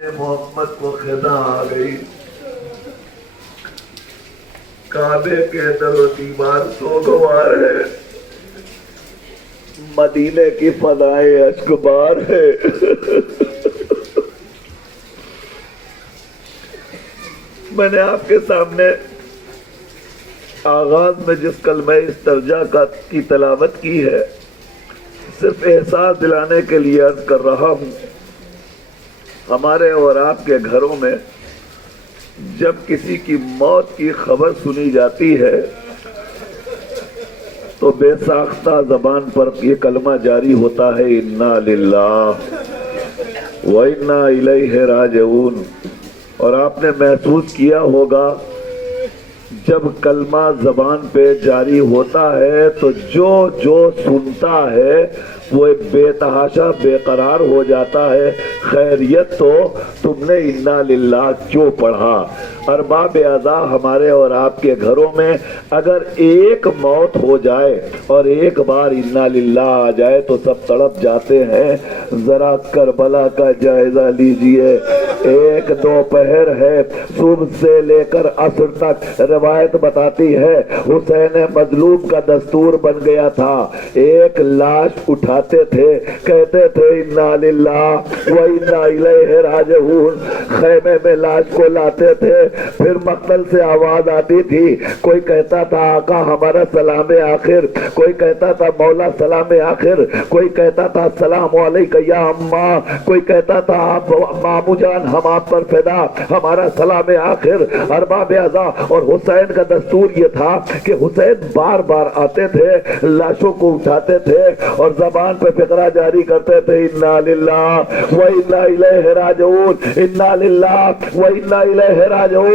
محمد کو خدا آ گئی، کعبے کے در و دیوار سوگوار ہے، مدینے کی فضائیں اشکبار ہے۔ میں نے آپ کے سامنے آغاز میں جس کلمہ استرجاع کی تلاوت کی ہے، صرف احساس دلانے کے لیے عرض کر رہا ہوں، ہمارے اور آپ کے گھروں میں جب کسی کی موت کی خبر سنی جاتی ہے تو بے ساختہ زبان پر یہ کلمہ جاری ہوتا ہے، انا للہ و انا الیہ راجعون۔ اور آپ نے محسوس کیا ہوگا جب کلمہ زبان پہ جاری ہوتا ہے تو جو سنتا ہے وہ ایک بے تحاشا بے قرار ہو جاتا ہے، خیریت تو تم نے انا للہ کیوں پڑھا۔ ارباب اعضاء ہمارے اور آپ کے گھروں میں اگر ایک موت ہو جائے اور ایک بار انا للہ آ جائے تو سب تڑپ جاتے ہیں۔ ذرا کربلا کا جائزہ لیجئے، ایک دوپہر ہے، صبح سے لے کر عصر تک روایت بتاتی ہے حسین مظلوم کا دستور بن گیا تھا، ایک لاش اٹھاتے تھے، کہتے تھے انا للہ و انا الیہ راجعون، خیمے میں لاش کو لاتے تھے، پھر مقتل سے آواز آتی تھی، کوئی کہتا تھا آقا ہمارا سلام آخر، کوئی کہتا تھا مولا سلام آخر، کوئی کہتا تھا السلام علیکہ یا اماں، کوئی کہتا تھا آپ مامو جان ہم آپ پر فدا، ہمارا سلام آخر۔ ارباب اعضاء اور حسین کا دستور یہ تھا کہ حسین بار بار آتے تھے، لاشوں کو اٹھاتے تھے اور زبان پہ فقرہ جاری کرتے تھے، انا للہ و انا الیہ راجعون، انا للہ و انا الیہ راجعون۔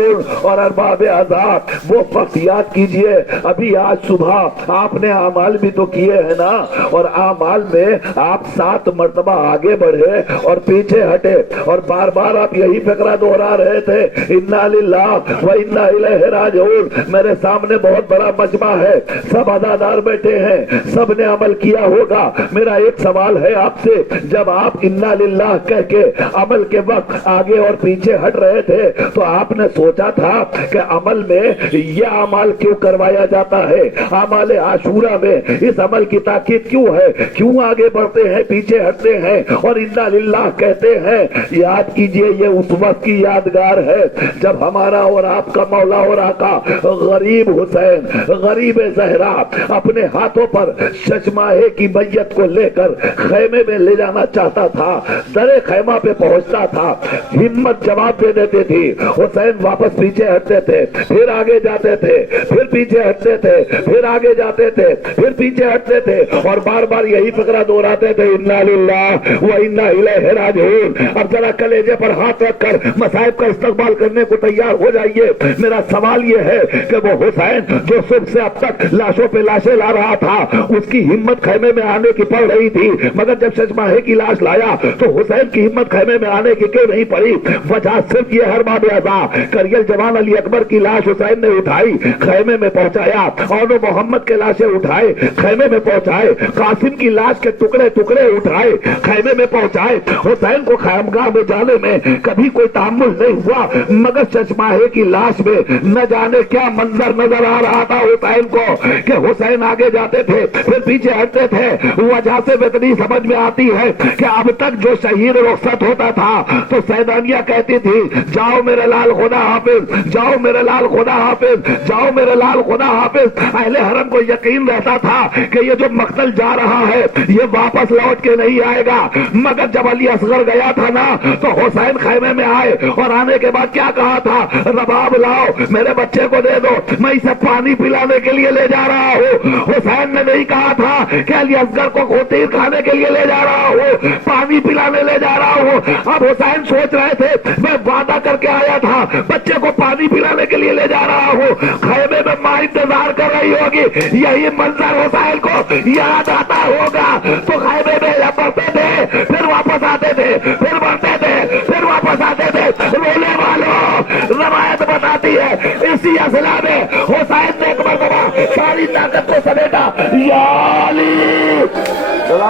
اور ارباب اعضاء وہ وقت یاد کیجئے، ابھی آج صبح آپ نے اعمال بھی تو کیے ہیں نا، اور اعمال میں آپ 7 مرتبہ آگے بڑھے اور پیچھے ہٹے اور بار بار آپ یہی فقرہ دہرا رہے تھے، انا للہ و انا الیہ راجعون۔ میرے سامنے بہت بڑا مجمع ہے، سب عزادار بیٹھے ہیں، سب نے عمل کیا ہوگا۔ میرا ایک سوال ہے آپ سے، جب آپ انا للہ کہہ کے عمل کے وقت آگے اور پیچھے ہٹ رہے تھے تو آپ نے سوچا تھا کہ عمل میں یہ عمل کیوں کروایا جاتا ہے، اعمال عاشورہ میں اس عمل کی تاکید کیوں ہے، کیوں آگے بڑھتے ہیں پیچھے ہٹتے ہیں اور انا للہ کہتے ہیں؟ یاد کیجئے یہ اس وقت کی یادگار ہے جب ہمارا اور آپ کا مولا اور آقا غریب حسین غریب زہرا اپنے ہاتھوں پر ششماہے کی میت کو لے کر خیمے میں لے جانا چاہتا تھا، در خیمہ پہ پہنچتا تھا، ہمت جواب دے دیتی تھی، حسین واپس پیچھے ہٹتے تھے، پھر آگے جاتے تھے، پھر پیچھے ہٹتے تھے، پھر آگے جاتے تھے، پھر پیچھے ہٹتے تھے اور بار بار یہی فقرہ دہراتے تھے، انا للہ و انا الیہ راجعون۔ اب ذرا کلیجے پر ہاتھ رکھ کر مصائب کا استقبال کرنے کو تیار ہو جائیے۔ میرا سوال یہ ہے کہ وہ حسین جو صبح سے اب تک لاشوں پہ لاشیں لا رہا تھا، اس کی ہمت خیمے میں آنے کی پڑ رہی تھی، مگر جب ششماہے کی لاش لایا تو حسین کی ہمت خیمے میں آنے کی کیوں نہیں پڑی؟ وجہ صرف یہ ارباب اعضاء، کریل جوان علی اکبر کی لاش حسین نے اٹھائی، خیمے میں پہنچایا، اور محمد کے لاشیں اٹھائے، خیمے میں پہنچائے، قاسم کی لاش کے ٹکڑے ٹکڑے اٹھائے، خیمے میں پہنچائے۔ حسین کو خیمگاہ میں جانے میں کبھی کوئی تحمل نہیں ہوا، مگر ششماہے کی لاش میں نہ جانے کیا منظر نظر آ رہا تھا حسین کو کہ حسین آگے جاتے تھے پھر پیچھے ہٹتے تھے۔ وجہ سے اتنی سمجھ میں آتی ہے کہ اب تک جو شہید رخصت ہوتا تھا تو سیدانیہ کہتی تھی، جاؤ میرے لال خدا حافظ، جاؤ میرے لال خدا حافظ، جاؤ میرے لال خدا حافظ۔ اہل حرم کو یقین رہتا تھا کہ یہ جو مقتل جا رہا ہے یہ واپس لوٹ کے نہیں آئے گا، مگر جب علی اصغر گیا تھا نا تو حسین خیمے میں آئے اور آنے کے بعد کیا کہا تھا؟ رباب لاؤ میرے بچے کو دے دو، میں اسے پانی پلانے کے لیے لے جا رہا ہوں۔ حسین نے نہیں کہا تھا کہ علی اصغر کو کھوتیر کھانے کے لیے لے جا رہا ہوں، پانی پلانے لے جا رہا ہوں۔ اب حسین سوچ رہے تھے میں وعدہ کر کے آیا تھا بچے کو پانی پلانے کے لیے لے جا رہا ہوں، خیمے میں ماں انتظار کر رہی ہوگی، یہی منظر حسین کو یاد آتا ہوگا تو خیمے میں بڑھتے تھے، پھر واپس آتے تھے، پھر بڑھتے تھے، پھر واپس آتے تھے۔ رونے والوں روایت بتاتی ہے اسی اصلاح میں حسین نے ایک مرتبہ ساری طاقت کو سمیٹا، یا علی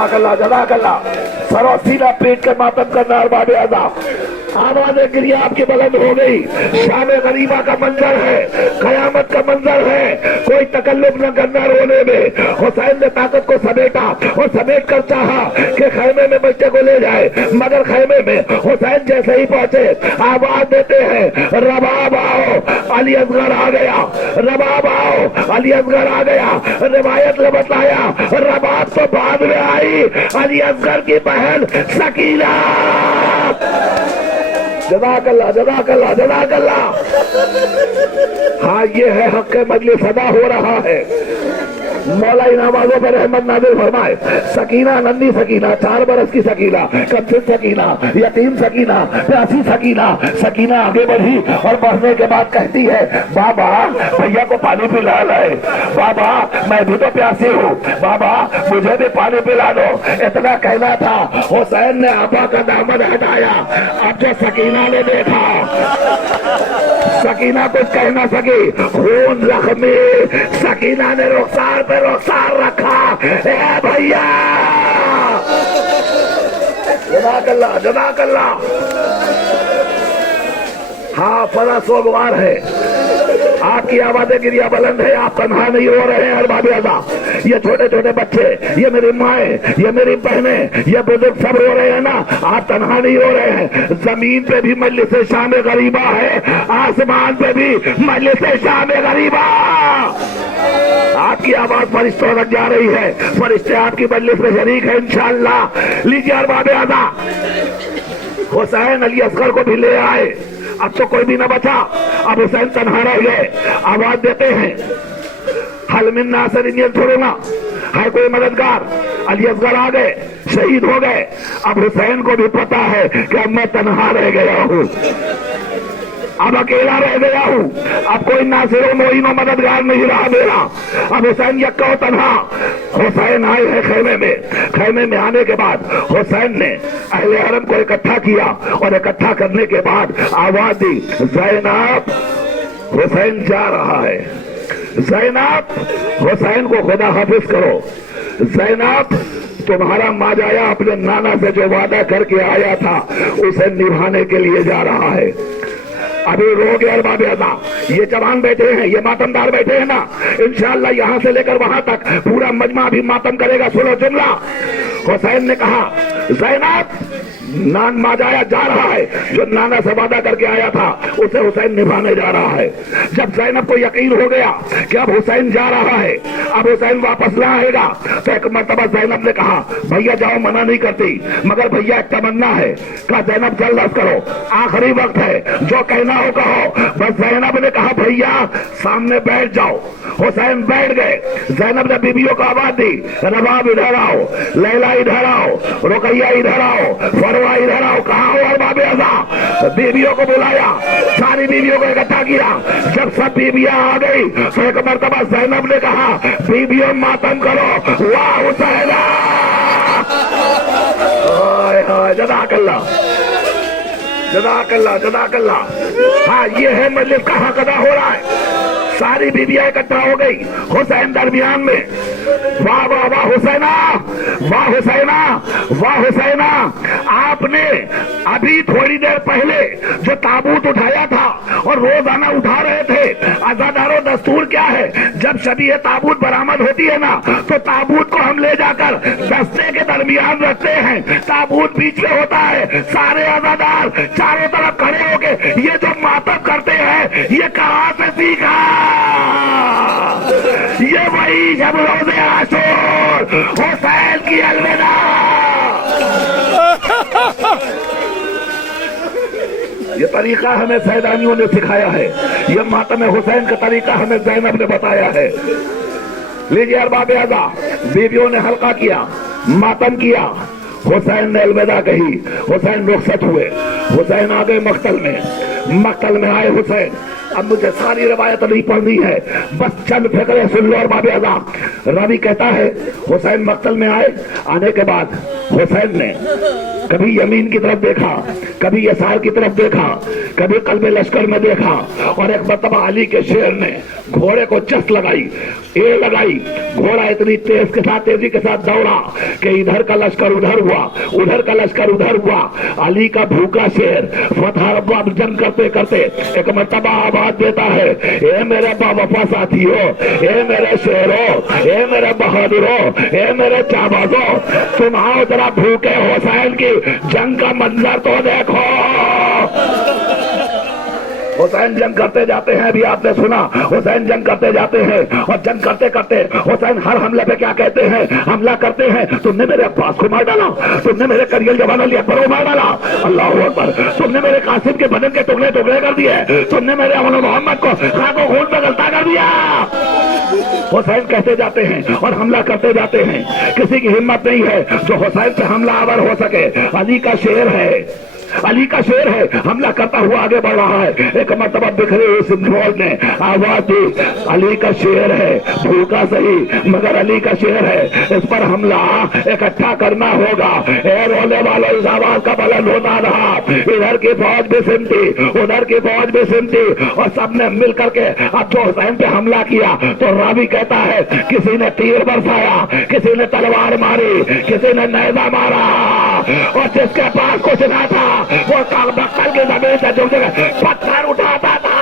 जज़ाक अल्लाह जज़ाक अल्लाह। सरो सीना पीट के मातम करना अरबाब अज़ा। आवाज़ें गिरिया आपकी बुलंद हो गई। शाम गरीबा का मंजर है, कयामत का मंजर है। कोई तकल्लुफ न करना रोने में। हुसैन ने ताकत को समेटा और समेट कर चाहा कि खैमे में बच्चे को ले जाए, मगर खैमे में हुसैन जैसे ही पहुंचे आवाज देते हैं रबाब आओ, अली असगर आ गया, रबाब आओ, अली असगर आ गया। रिवायत ने बताया रबाब तो बाद में आई, अली असगर की बहन सकीना। जज़ाक अल्लाह जज़ाक अल्लाह जज़ाक अल्लाह। हाँ ये है हक़ मजलिस अदा हो रहा है। मौला इन आवाजों पर रहमत नाज़िल फरमाए। सकीना नन्ही सकीना, 4 बरस की सकीना, कमसिन सकीना, यतीम सकीना, प्यासी सकीना। सकीना आगे बढ़ी और बढ़ने के बाद कहती है बाबा भैया को पानी पिला लाए, बाबा मैं भी तो प्यासी हूँ, बाबा मुझे भी पानी पिला दो। इतना कहना था, हुसैन ने आपा का दामन हटाया। अब जो सकीना ने देखा, सकीना कुछ कह ना सकी, खून जख्मी। सकीना ने रुखसार पे रुखसार रखा, ए भैया जज़ाक अल्लाह जज़ाक अल्लाह। हाँ फला सोगवार है, आपकी आवाज़ें गिरिया बुलंद है, आप तन्हा नहीं रो रहे हैं अरबाब अज़ा। ये छोटे छोटे बच्चे, ये मेरी माएँ, ये मेरी बहनें, ये बुजुर्ग सब रो रहे हैं ना, आप तन्हा नहीं रो रहे हैं। जमीन पे भी मजलिस शाम गरीबा है, आसमान पे भी मजलिस शाम गरीबा। आपकी आवाज फरिश्तों तक जा रही है, फरिश्ते आपकी मजलिस में शरीक है इंशाअल्लाह। लीजिए अरबाब अज़ा, हुसैन अली असगर को भी ले आए। अब तो कोई भी न बचा, अब हुसैन तन्हा रह गए। आवाज देते हैं हल मिन नासिरिन यंसुरुना, है कोई मददगार। अली असगर आ गए, शहीद हो गए। अब हुसैन को भी पता है कि अब मैं तन्हा रह गया हूँ, अब अकेला रह गया हूँ, अब कोई नासिरो मोइनो मददगार नहीं रहा मेरा। अब हुसैन यक्का तन्हा। हुसैन आए हैं खेमे में। खेमे में आने के बाद हुसैन ने अहले हरम को इकट्ठा किया और इकट्ठा करने के बाद आवाज दी ज़ैनब हुसैन जा रहा है, ज़ैनब हुसैन को खुदा हाफिज करो, ज़ैनब तुम्हारा माजाया अपने नाना से जो वादा करके आया था उसे निभाने के लिए जा रहा है। अभी रो गए अरबाब अज़ा, ये जवान बैठे हैं, ये मातमदार बैठे हैं ना, इंशाअल्लाह यहाँ से लेकर वहां तक पूरा मजमा भी मातम करेगा। सुनो जुमला, हुसैन ने कहा ज़ैनब नान माजाया जा रहा है, जो नाना से वादा करके आया था उसे हुसैन निभाने जा रहा है। जब ज़ैनब को यकीन हो गया कि अब हुसैन जा रहा है, अब हुसैन वापस ना आएगा, तो एक मर्तबा ज़ैनब ने कहा भैया जाओ, मना नहीं करती, मगर भैया एक तमन्ना है। कहा ज़ैनब जल्द अज़ करो, आखिरी वक्त है, जो कहना हो कहो। बस ज़ैनब ने कहा भैया सामने बैठ जाओ। हुसैन बैठ गए। ज़ैनब ने बीबियों को आवाज दी रबाब इधर आओ, लैला इधर आओ, रुकैया इधर आओ, फरवा इधर आओ। कहाँ हो अरबाब अज़ा? बीबियों को बुलाया, सारी बीबियों को इकट्ठा किया। जब सब बीबियां आ गई तो एक मर्तबा ज़ैनब ने कहा बीबियों मातम करो, वाह हुसैन, जज़ाक अल्लाह जज़ाक अल्लाह जज़ाक अल्लाह। हाँ ये है मजलिस का हक अदा हो रहा है। सारी बीबियां इकट्ठा हो गई, हुसैन दरमियान में। वाह वाह वाह हुसैना, वाह हुसैना, वाह हुसैना। आपने अभी थोड़ी देर पहले जो ताबूत उठाया था और रोजाना उठा रहे थे, अज़ादारो दस्तूर क्या है, जब शबी ताबूत बरामद होती है ना, तो ताबूत को हम ले जाकर दस्ते के दरमियान रखते हैं, ताबूत बीच में होता है, सारे अज़ादार चारों तरफ खड़े होके ये जो मातम करते हैं, ये कहाँ से सीखा? ये वही जब रोज़े आशूर हुसैन की अलविदा। ये तरीका हमें सैदानियों ने सिखाया है, ये मातम हुसैन का तरीका हमें ज़ैनब ने बताया है। लीजिए अरबाब अज़ा, बीवियों ने हल्का किया, मातम किया, हुसैन ने अलविदा कही, हुसैन रुखसत हुए, हुसैन आ गए मक्तल में। मक्तल में आए हुसैन, अब मुझे सारी रवायत नहीं पढ़नी है, बस चंद फिक्रे सुन लो अरबाब अज़ा। रावी कहता है हुसैन मक्तल में आए, आने के बाद हुसैन ने कभी यमीन की तरफ देखा, कभी यसार की तरफ देखा, कभी कल्बे लश्कर में देखा, और एक मर्तबा अली के शेर ने घोड़े को चस्त लगाई, ये लगाई, घोड़ा इतनी तेजी के साथ दौड़ा कि इधर का लश्कर उधर हुआ, उधर का लश्कर उधर हुआ। अली का भूखा शेर फतह जंग करते करते एक मर्तबा आवाज देता है, ए मेरे बावफा साथियों, ए मेरे शेरों, ए मेरे बहादुरों, ए मेरे चाबाजों, तुम आओ जरा भूखे हुसैन की जंग का मंजर तो देखो। हुसैन जंग करते जाते हैं, अभी आपने सुना, हुसैन जंग करते जाते हैं और जंग करते करते हुसैन हर हमले पे क्या कहते हैं, हमला करते हैं, तुमने मेरे अब्बास को मार डाला, तुमने मेरे करियल जवान अली अकबर को मार डाला, अल्लाह अकबर, तुमने मेरे कासिम के बदन के टुकड़े टुकड़े कर दिए, तुमने मेरे अमन मोहम्मद को खाको खून में गलता कर दिया। हुसैन कहते जाते हैं और हमला करते जाते हैं। किसी की हिम्मत नहीं है जो हुसैन पे हमला आवर हो सके। अली का शेर है, अली का शेर है, हमला करता हुआ आगे बढ़ रहा है। एक मर्तबा बिखरे हुए सिंधुओं ने आवाज दी, अली का शेर है, भूखा सही मगर अली का शेर है, इस पर हमला इकट्ठा करना होगा। ए रोने वालों, इस आवाज का बुलंद होता रहा, इधर की फौज भी सिमटी, उधर की फौज भी सिमटी और सबने मिल करके अब जो हुसैन पे हमला किया तो रावी कहता है किसी ने तीर बरसाया, किसी ने तलवार मारी, किसी ने नेजा मारा और जिसके पास कुछ ना था वो बक्कल की जमीन से झुक पत्थर उठाता था,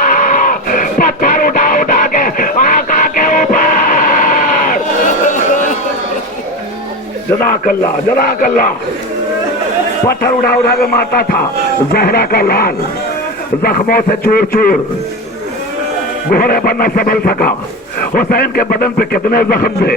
पत्थर उठा उठा के आका के ऊपर। जज़ाकल्लाह, जज़ाकल्लाह, पत्थर उठा उठा के मारता था। जहरा का लाल जख्मों से चूर चूर, घोड़े पर न संभल सका। हुसैन के बदन पे कितने जख्म थे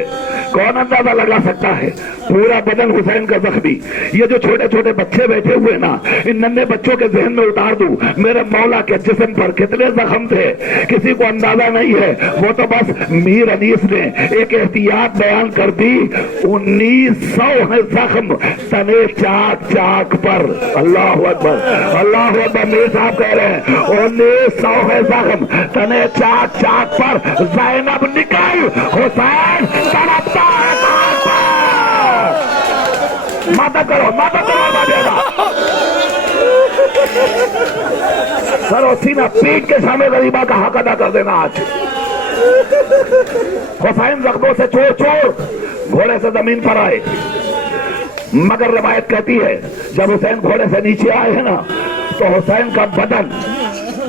कौन अंदाजा लगा सकता है। पूरा बदन हुसैन का जख्मी। ये जो छोटे छोटे बच्चे बैठे हुए ना, इन नन्हे बच्चों के जहन में उतार दूं मेरे मौला के जिस्म पर कितने जख्म थे, किसी को अंदाजा नहीं है। वो तो बस मीर अनीस ने एक एहतियात बयान कर दी, 1900 है जख्म तने चाक चाक पर। अल्लाह अकबर, अल्लाह अकबर। मीर साहब कह रहे हैं 1900 है जख्म तने चाक चाक पर। ज़ैनब निकल, हुसैन तड़पता है। मदद करो, मदद करो, मदद करो। सीना पीट के सामने गरीबा का हक अदा कर देना। आज हुसैन जख्मों से चोर चोर घोड़े से जमीन पर आए, मगर रवायत कहती है जब हुसैन घोड़े से नीचे आए हैं ना तो हुसैन का बदन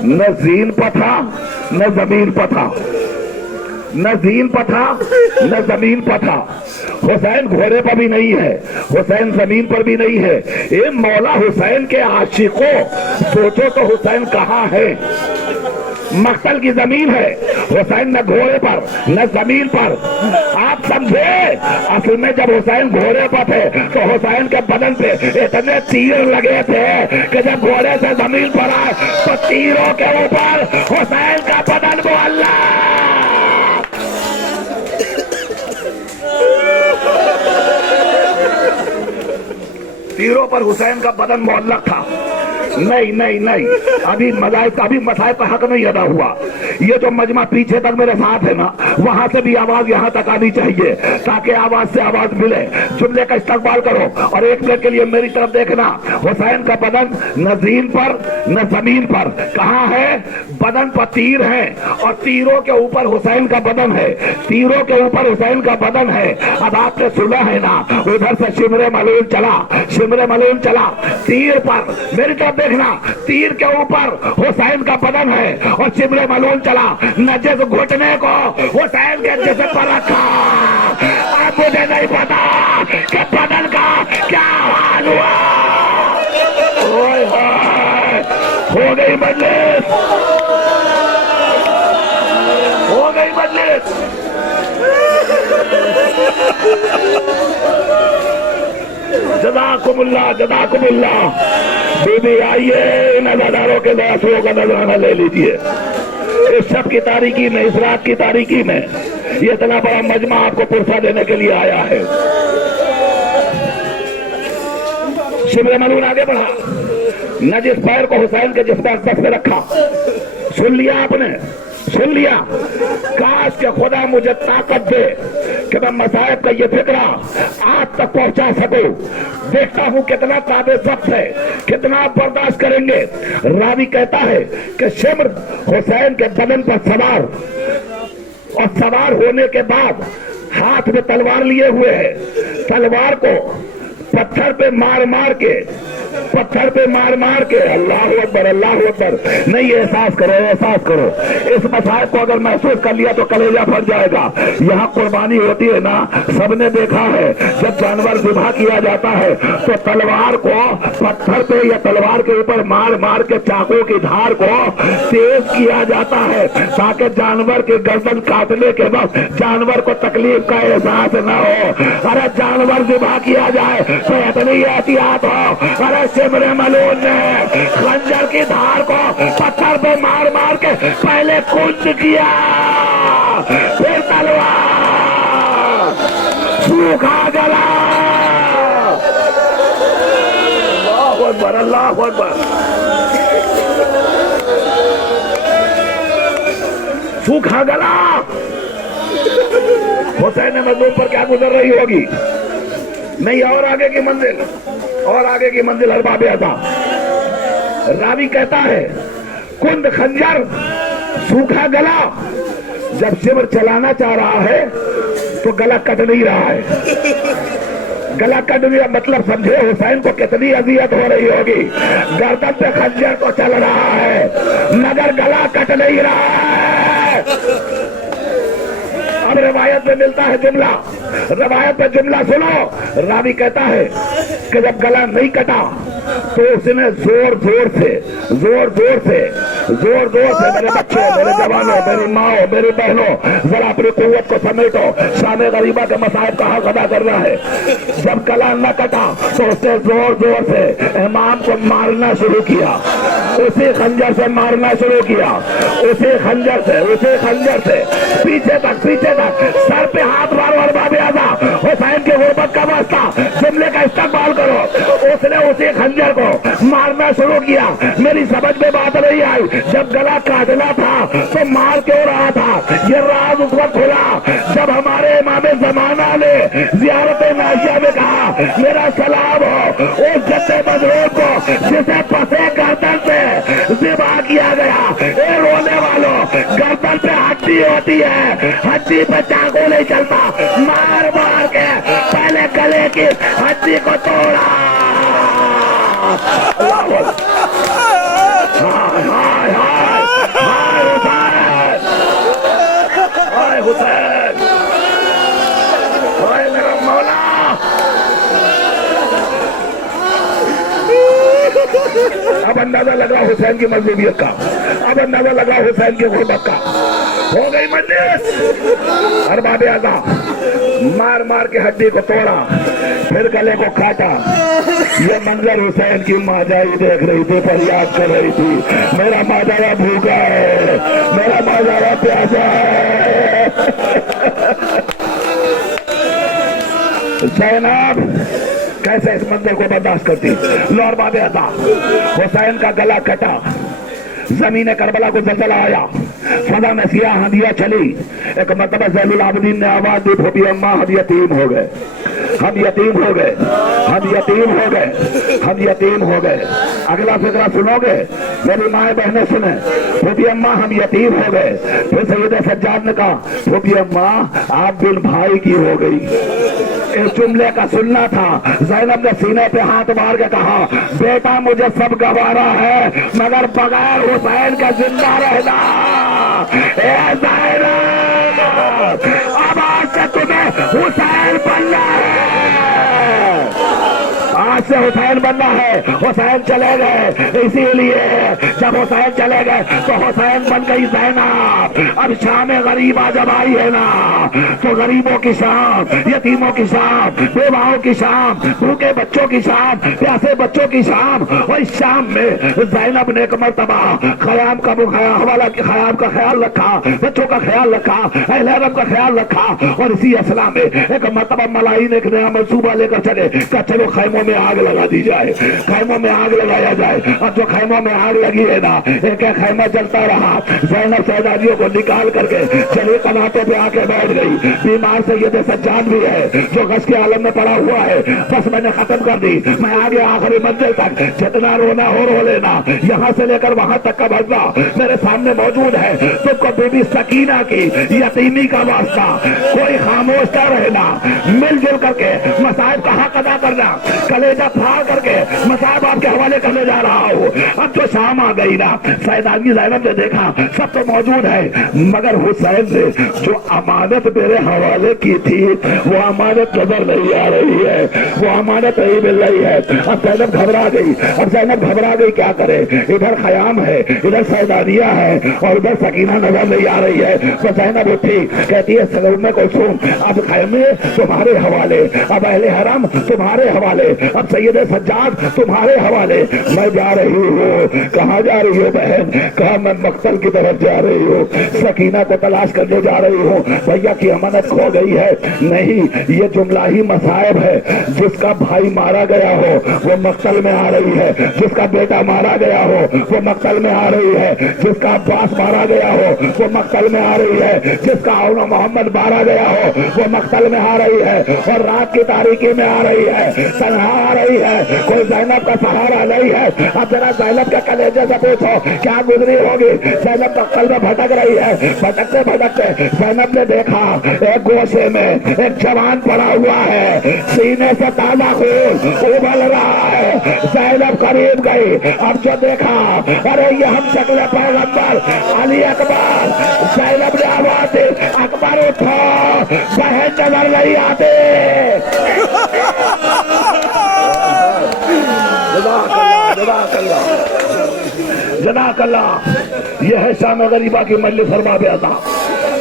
न जीन पर था न जमीन पर था, न जीन पर था न जमीन पर था। हुसैन घोड़े पर भी नहीं है, हुसैन जमीन पर भी नहीं है। ए मौला हुसैन के आशिकों, सोचो तो हुसैन कहाँ है। मक्तल की जमीन है, हुसैन न घोड़े पर न जमीन पर। आप समझे, असल में जब हुसैन घोड़े पर थे तो हुसैन के बदन पे इतने तीर लगे थे कि जब घोड़े से जमीन पर आए तो तीरों के ऊपर हुसैन का बदन मुअल्लक। तीरों पर हुसैन का बदन मुअल्लक था। नहीं नहीं नहीं, अभी मसाइब का हक नहीं अदा हुआ। ये जो मजमा पीछे तक मेरे साथ है ना, वहां से भी आवाज यहाँ तक आनी चाहिए ताकि आवाज से आवाज मिले। जुमले का इस्तकबाल करो और एक मिनट के लिए मेरी तरफ देखना। हुसैन का बदन न जीन पर न जमीन पर। कहाँ है? बदन पर तीर है और तीरों के ऊपर हुसैन का बदन है, तीरों के ऊपर हुसैन का बदन है। अब आपने सुना है ना, उधर से शिमरे मलून चला, शिमरे मलून चला, तीर पर, मेरी तरफ देखना, तीर के ऊपर हुसैन का बदन है और शिमरे मलून चला। नजस घुटने को हुसैन के जिस्म पर रखा। अब मुझे नहीं पता कि बदन का क्या हाल हुआ। ओए होए, हो गई मजलिस, हो गई मजलिस। जज़ाकुमुल्लाह, जज़ाकुमुल्लाह। बीबी आइए, नज़ारों के आंसुओं का नजराना ले लीजिए। इस शब की तारीकी में, इस रात की तारीकी में ये इतना बड़ा मजमा आपको पुरसा देने के लिए आया है। शिमरे मलून आगे बढ़ा, नजिस पैर को हुसैन के जिस्म पे रखा। सुन लिया आपने, सुन लिया। काश के खुदा मुझे ताकत दे कि मैं मसाइब का ये फिक्रा आप तक पहुंचा सकूं। देखता हूं कितना काबिल जब्त है, कितना आप बर्दाश्त करेंगे। रावी कहता है कि शिमर हुसैन के बदन पर सवार اور سوار ہونے کے بعد ہاتھ میں تلوار لیے ہوئے ہے، تلوار کو پتھر پہ مار مار کے اللہ اکبر اللہ اکبر، نہیں احساس کرو اس مسائل کو اگر محسوس کر لیا تو کلیجہ پھٹ جائے گا۔ یہاں قربانی ہوتی ہے نا، سب نے دیکھا ہے جب جانور ذبح کیا جاتا ہے تو تلوار کو پتھر پہ یا تلوار کے اوپر مار مار کے چاقو کی دھار کو تیز کیا جاتا ہے تاکہ جانور کے گردن کاٹنے کے وقت جانور کو تکلیف کا احساس نہ ہو۔ ارے جانور ذبح کیا جائے تو اتنی احتیاط ہو۔ ارے شبر ملعون نے خنجر کی دھار کو پتھر پہ مار مار کے پہلے کند کیا، پھر تلوار سوکھا گلا۔ اللہ اکبر اللہ اکبر، سوکھا گلا۔ حسین مظلوم پر کیا گزر رہی ہوگی؟ نہیں، اور آگے کی منزل ارباب عطا۔ راوی کہتا ہے کند خنجر سوکھا گلا، جب شبر چلانا چاہ رہا ہے تو گلا کٹ نہیں رہا ہے، گلا کٹ نہیں، مطلب سمجھے حسین کو کتنی اذیت ہو رہی ہوگی، گردن پہ خنجر تو چل رہا ہے مگر گلا کٹ نہیں رہا ہے۔ اب روایت میں ملتا ہے جملہ، روایت میں جملہ سنو۔ راوی کہتا ہے کہ جب گلا نہیں کٹا تو اس نے زور زور سے میرے بچوں، میرے جوانوں، میری ماں، میری بہنوں، ذرا اپنی قوت کو سمیٹو، شام غریبہ کے مصائب کا حق ادا کرنا ہے۔ جب گلا نہ کٹا تو اس نے زور سے امام کو مارنا شروع کیا، اسی خنجر سے مارنا شروع کیا، اسی خنجر سے پیچھے تک سر پہ ہاتھ مارو ارباب اعضا، حسین کی غربت کا واسطہ، جملے کا استقبال کرو۔ اس نے اسی خنجر کو مارنا شروع کیا۔ میری سمجھ میں بات نہیں آئی، جب گلا کاٹنا تھا تو مار کیوں رہا تھا؟ یہ راز اس وقت کھلا جب ہمارے امام زمانہ نے زیارت ناشیہ میں کہا میرا سلام ہو اس جد مظلوم کو جسے پسے گردن سے ذبح کیا گیا۔ اے رونے والوں، گردن پہ ہڈی ہوتی ہے، ہڈی پہ چاقو نہیں چلتا، مار مار کے پہلے گلے کی ہڈی کو توڑا۔ ہائے حسین، ہائے میرا مولا۔ اب اندازہ لگا حسین کی مظلومیت کا، اب اندازہ لگا حسین کی غربت کا۔ ہو گئی مجلس، ارباب اعضا مار مار کے ہڈی کو توڑا، پھر گلے کو کاٹا۔ یہ منظر حسین کی ماجائی دیکھ رہی تھی، فریاد کر رہی تھی، میرا ماجاوا بھوکا ہے، میرا ماجاوا پیاسا ہے۔ زینب کیسے اس منظر کو برداشت کرتی؟ لو ارباب اعضا، حسین کا گلا کٹا، زمین کربلا کو زلزلہ آیا، فضا میں سیاہ ہندیاں چلی۔ ایک مرتبہ زین العابدین نے آواز دی، بھوپی اماں ہم یتیم ہو گئے، ہم یتیم ہو گئے، ہم یتیم ہو گئے، ہم یتیم ہو گئے۔ اگلا فقرہ سنو گے، میری مائیں بہنیں سنیں، بھوپی اماں ہم یتیم ہو گئے۔ پھر سید سجاد نے کہا بھوپی اماں آپ بن بھائی کی ہو گئی۔ اس جملے کا سننا تھا۔ زینب نے سینے پہ ہاتھ مار کے کہا بیٹا مجھے سب گوارا ہے مگر بغیر حسین کا زندہ رہنا۔ اے زینب اب آج سے تمہیں حسین بننا ہے، آج سے حسین بننا ہے۔ حسین چلے گئے، اسی لیے جب حسین چلے گئے تو حسین بن گئی زینب۔ اب شام غریبہ جب آئی ہے نا تو غریبوں کی شام، یتیموں کی شام، بیواؤں کی شام، بھوکے بچوں کی شام، پیاسے بچوں کی شام۔ اور اس شام میں زینب نے ایک مرتبہ خیام کا خیال رکھا، بچوں کا خیال رکھا، اہل حرم کا خیال رکھا۔ اور اسی اسلام میں ایک مرتبہ ملائی نے ایک نیا منصوبہ لے کر چلے کہ چلو خیموں میں आग लगा दी जाए, खैमों में आग लगाया जाए। अब जो खैमों में आग लगी है ना, एक एक खैमा जलता रहा। ज़ैनब शहजादियों को निकाल करके चली कनातों पे आके बैठ गई। बीमार सैयद सज्जाद भी है जो गश के आलम में पड़ा हुआ है। बस मैंने खत्म कर दी, मैं आगे आखिरी मंजिल तक जितना रोना हो रो लेना, यहाँ से लेकर वहां तक का भजवा मेरे सामने मौजूद है। तुमको बीबी सकीना की यतीमी का वास्ता, कोई खामोश न रहना, मिलजुल करके मसाइब का हक अदा करना। कलेजा फाड़ करके मसाइब आपके हवाले करने जा रहा हूँ। अब तो शाम आ गई ना, सैयदानी ज़ैनब ने देखा सब तो मौजूद है, मगर हुसैन ने जो अमानत मेरे हवाले की थी वो अमानत नजर नहीं आ रही है, वो अमानत नहीं मिल रही है। अब ज़ैनब घबरा गई। अब ज़ैनब घबरा गई, क्या करे? इधर खयाम है, इधर सैयदानिया है और उधर सकीना नजर नहीं आ रही है। तो ज़ैनब उठी, कहती है सलूम को सुन, अब खैमे तुम्हारे हवाले, अब अहले हरम तुम्हारे हवाले, अब सैयद सज्जाद तुम्हारे हवाले। मैं जा रही हूँ। कहाँ जा रही हो बहन? कहा मैं मक्तल की तरफ जा रही हूँ, सकीना को तलाश करने जा रही हूँ। भैया की अमानत खो गई है। नहीं, ये जुमला ही मसाइब है। जिसका भाई मारा गया हो वो मक्तल में आ रही है, जिसका बेटा मारा गया हो वो मक्तल में आ रही है, जिसका अब्बास मारा गया हो वो मक्तल में आ रही है, जिसका औना मोहम्मद मारा गया हो वो मक्तल में आ रही है, और रात की तारीकी में आ रही है, तन्हा आ रही है, कोई ज़ैनब का सहारा नहीं है। अब जरा ज़ैनब के कलेजे से पूछो क्या गुजरी होगी। ज़ैनब मक्तल में भटक रही है। भटकते भटकते ज़ैनब ने देखा एक गोशे में एक जवान पड़ा हुआ है, सीने से ताजा खून उबल रहा है। ज़ैनब करीब गई, अब जो देखा, अरे ये हम शक्ल पैगंबर अली अकबर। ज़ैनब ने आवाज दी, अकबर उठो, बहन नजर नहीं आते। जज़ाकल्लाह। यह है शाम गरीबा की मजलिस फरमा पे आता।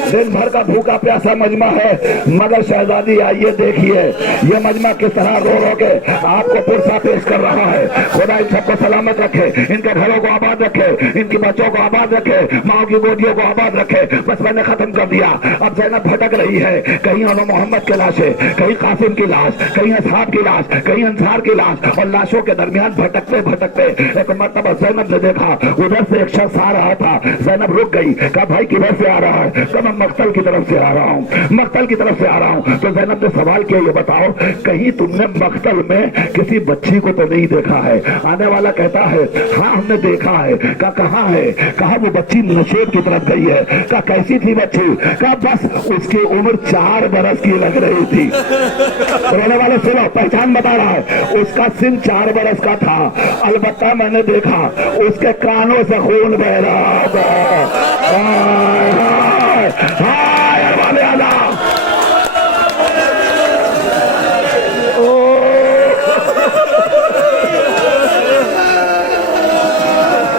दिन भर का भूखा प्यासा मजमा है, मगर शहजादी आइए देखिए ये मजमा किस तरह रो रो के आपको पुरसा पेश कर रहा है। खुदा इन सबको सलामत रखे, इनके घरों को आबाद रखे, इनकी बच्चों को आबाद रखे, माओ की गोदियों को आबाद रखे। बस मैंने खत्म कर दिया। अब ज़ैनब भटक रही है, कहीं औना मोहम्मद की लाश है, कहीं कासिम की लाश, कहीं असहाब की लाश, कहीं अंसार की लाश, और लाशों के दरमियान भटकते भटकते एक मर्तबा ज़ैनब ने देखा उधर से एक शख्स आ रहा था। ज़ैनब रुक गई, कहा भाई किधर से आ रहा है? तो मैं मक्तल की तरफ से आ रहा हूँ, मक्तल की तरफ से आ रहा हूँ। तो ज़ैनब ने सवाल किया, ये बताओ कहीं तुमने मक्तल में किसी बच्ची को तो नहीं देखा है? आने वाला कहता है हाँ हमने देखा है। कहा कहाँ है? कहा वो बच्ची नशेब की तरफ गई है। कहा कैसी थी बच्ची? कहा बस उसकी उम्र 4 बरस की लग रही थी। रहने वाले सुनो, पहचान बता रहा है, उसका सिन 4 बरस का था। अलबत्ता मैंने देखा उसके कानों से खून बह रहा था।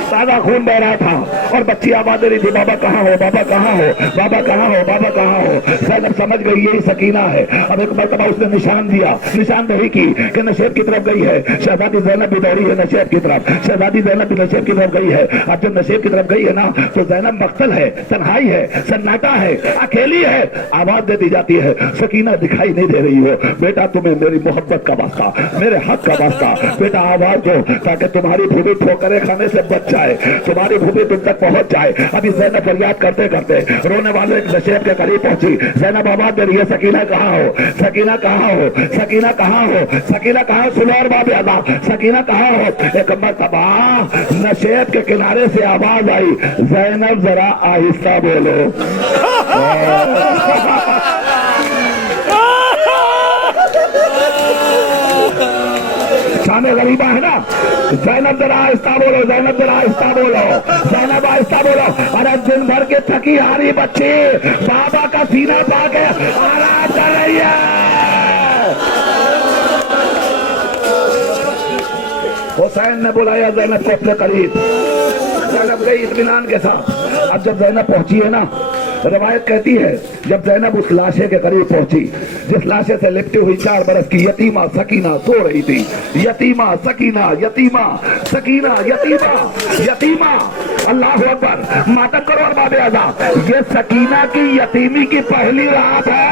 ताजा खून बह रहा था और बच्ची आवाज दे रही थी, बाबा कहाँ हो, बाबा कहाँ हो, बाबा कहाँ हो, बाबा कहाँ हो। ज़ैनब समझ गई यही सकीना है। अब एक मरतबा उसने निशान दिया, निशानदही की कि नशेब की तरफ गई है। शहजादी ज़ैनब भी दौड़ी है नशेब की तरफ, शहजादी ज़ैनब भी नशेब की तरफ गई है। अब जब नशेब की तरफ गई है ना, तो ज़ैनब मक्तल है, तन्हाई है, सन्नाटा है, अकेली है। आवाज दे दी जाती है, सकीना दिखाई नहीं दे रही हो, बेटा तुम्हें मेरी मोहब्बत का वास्ता, मेरे हक का वास्ता, बेटा आवाज दो ताकि तुम्हारी भूमि ठोकरें खाने से बच जाए, तुम्हारी भूमि तुम तक पहुंच जाए। अभी ज़ैनब फरियाद करते करते रोने वाले नशेब के करीब पहुंची। ज़ैनब आवाज दे रही है, सकीना कहाँ हो, सकीना कहाँ हो, सकीना कहाँ हो, सकीना कहाँ? सुनो और बाबे अदा, सकीना कहाँ हो? एक मरतबा नशेब के किनारे से आवाज आई, ज़ैनब जरा आहिस्ता बोलो। शामे गरीबा है ना, ज़ैनब जरा आहिस्ता बोलो, ज़ैनब जरा आहिस्ता बोलो, ज़ैनब आहिस्ता बोलो। अरे दिन भर के थकी हारी बच्ची बाबा का सीना पाके आराम कर रही है। हुसैन ने बुलाया ज़ैनब को अपने करीब। ज़ैनब गई इत्मीनान के साथ। अब जब ज़ैनब पहुंची है ना, रवायत कहती है जब ज़ैनब उस लाशे के करीब पहुंची जिस लाशे से लिपटी हुई 4 बरस की यतीमा सकीना सो रही थी, यतीमा सकीना, यतीमा सकीना, यतीमा यतीमा, अल्लाह अकबर। मातम करो और बाबे आजा, ये सकीना की यतीमी की पहली रात है।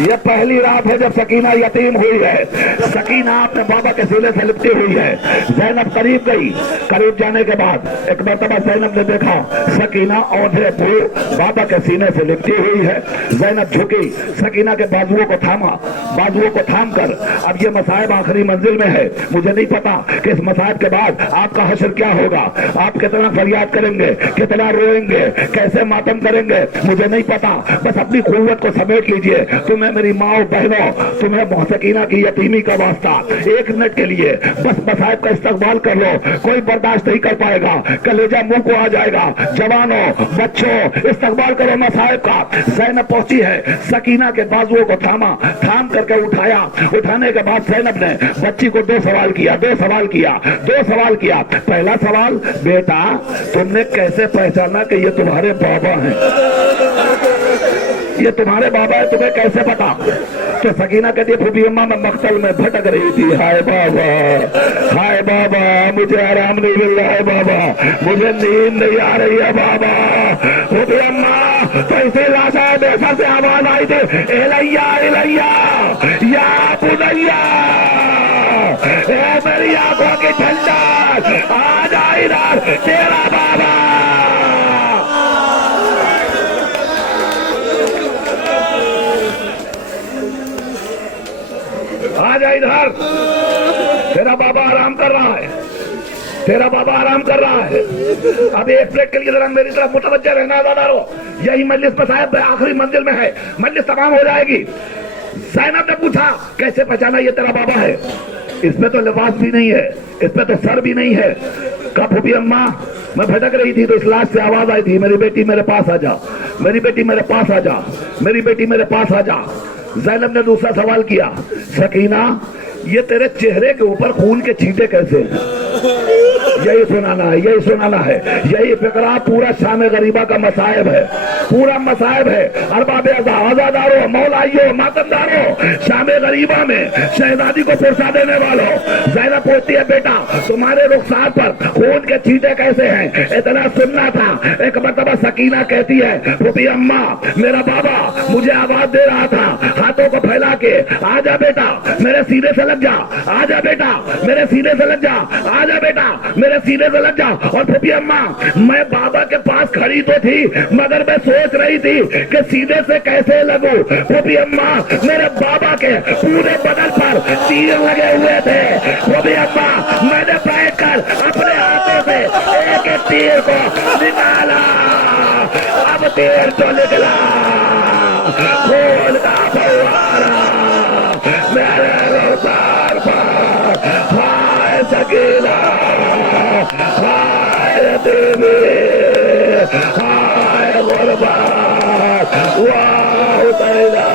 یہ پہلی رات ہے جب سکینہ یتیم ہوئی ہے. سکینہ اپنے بابا کے سینے سے لپٹی ہوئی ہے. زینب قریب گئی. قریب جانے کے بعد ایک مرتبہ زینب نے دیکھا سکینہ اوندھے پھول بابا کے سینے سے لپٹی ہوئی ہے. زینب جھکی, سکینہ کے بازوؤں کو تھاما. بازوؤں کو تھام کر اب یہ مصائب آخری منزل میں ہے. مجھے نہیں پتا کہ اس مصائب کے بعد آپ کا حشر کیا ہوگا. آپ کتنا فریاد کریں گے, کتنا روئیں گے, کیسے ماتم کریں گے, مجھے نہیں پتا. بس اپنی قوت کو سمیٹ لیجئے. تمہیں میری ماں و بہنوں, تمہیں سکینہ کی یتیمی کا واسطہ, ایک منٹ کے لیے بس مصائب کا استقبال کر لو. کوئی برداشت نہیں کر پائے گا, کلیجہ منہ کو آ جائے گا. جوانوں, بچوں, استقبال کرو مصائب کا. زینب پہنچی ہے, سکینہ کے بازوؤں کو تھاما, تھام کر کے اٹھایا. اٹھانے کے بعد زینب نے بچی کو دو سوال کیا. پہلا سوال, بیٹا تم نے کیسے پہچانا کہ یہ تمہارے بابا ہیں؟ یہ تمہارے بابا ہے, تمہیں کیسے پتا؟ تو سکینہ کہتی ہے پھوپھی اماں میں مقتل میں بھٹک رہی تھی. ہائے بابا, ہائے بابا, مجھے آرام نہیں مل رہا ہے بابا, مجھے نیند نہیں آ رہی ہے بابا. پھوپھی اماں تو اسی لاشا بے سر سے آواز آئی تھی, الیہ الیہ یا بنیا, اے میری آنکھوں کی ٹھنڈک, آ جا ادھر تیرا بابا. آ جا ادھر, تیرا بابا آرام کر رہا ہے, تیرا بابا آرام کر رہا ہے. ابھی ایک پلیٹ کے لیے ذرا میری طرف متوجہ رہنا دارو. یہی مجلس مصائب آخری منزل میں ہے, مجلس تمام ہو جائے گی. زینب نے پوچھا کیسے پہچانا یہ تیرا بابا ہے؟ اس میں تو لباس بھی نہیں ہے, اس میں تو سر بھی نہیں ہے. کہا پھوپھی اماں میں بھٹک رہی تھی تو اس لاش سے آواز آئی تھی, میری بیٹی میرے پاس آ جا, میری بیٹی میرے پاس آ جا, میری بیٹی میرے پاس آ جا. زینب نے دوسرا سوال کیا, سکینہ یہ تیرے چہرے کے اوپر خون کے چھینٹے کیسے ہیں؟ یہی سنانا ہے, یہی سنانا ہے. یہی فقرہ پورا شام غریبہ کا مصائب ہے, پورا مصائب ہے. ارباب عزادارو, مولائیو, ماتمدارو, شام غریبہ میں شہزادی کو پرسا دینے والوں. زینب پوچھتی ہے بیٹا تمہارے رخسار پر خون کے چھینٹے کیسے ہیں؟ اتنا سننا تھا. ایک مرتبہ سکینہ کہتی ہے پھوپھی اماں میرا بابا مجھے آواز دے رہا تھا, ہاتھوں کو پھیلا کے, آ جا بیٹا میرے سینے سے لگ جا, آ جا بیٹا میرے سینے سے لگ جا, آ جا بیٹا میرے سینے سے لگ جا. اور پھوپھی اماں میں بابا کے پاس کھڑی تو تھی مگر میں سوچ رہی تھی کہ سینے سے کیسے لگوں. پھوپھی اماں میرے بابا کے پورے بدن پر تیر لگے ہوئے تھے. پھوپھی اماں میں نے بیٹھ کر اپنے ہاتھوں سے ایک ایک تیر کو نکالا. اب تیر تو نکلا, خون کا فوارہ میرے رخسار پر. ہائے سکینہ, ہائے یتیمی, ہائے غربت, واہ حسینہ,